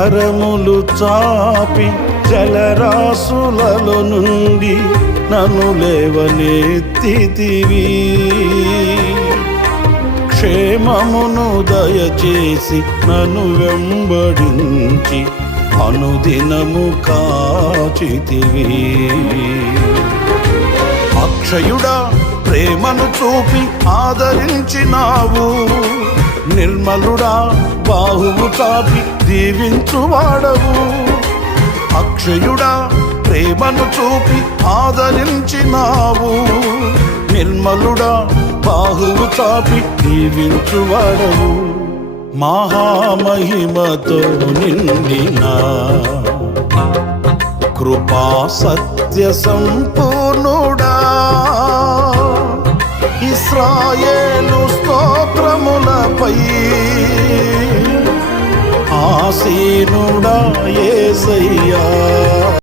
కరములు చాపి జలరాశులలో నుండి నన్ను లేవనెత్తితివి. క్షేమమును దయచేసి నన్ను వెంబడించి అనుదినము కాచితివి. అక్షయుడా ప్రేమను చూపి ఆదరించినావు. నిర్మలుడా బాహువు చాపి దీవించువాడవు. అక్షయుడా ప్రేమను చూపి ఆదరించినావు. నిర్మలుడా బాహువు చాపి దీవించువాడవు. మహామహిమతో నిండిన కృపా సత్య సంపూర్ణుడా, ఇశ్రాయేలు స్తోత్రములపై ఆసీనుడా యేసయ్యా.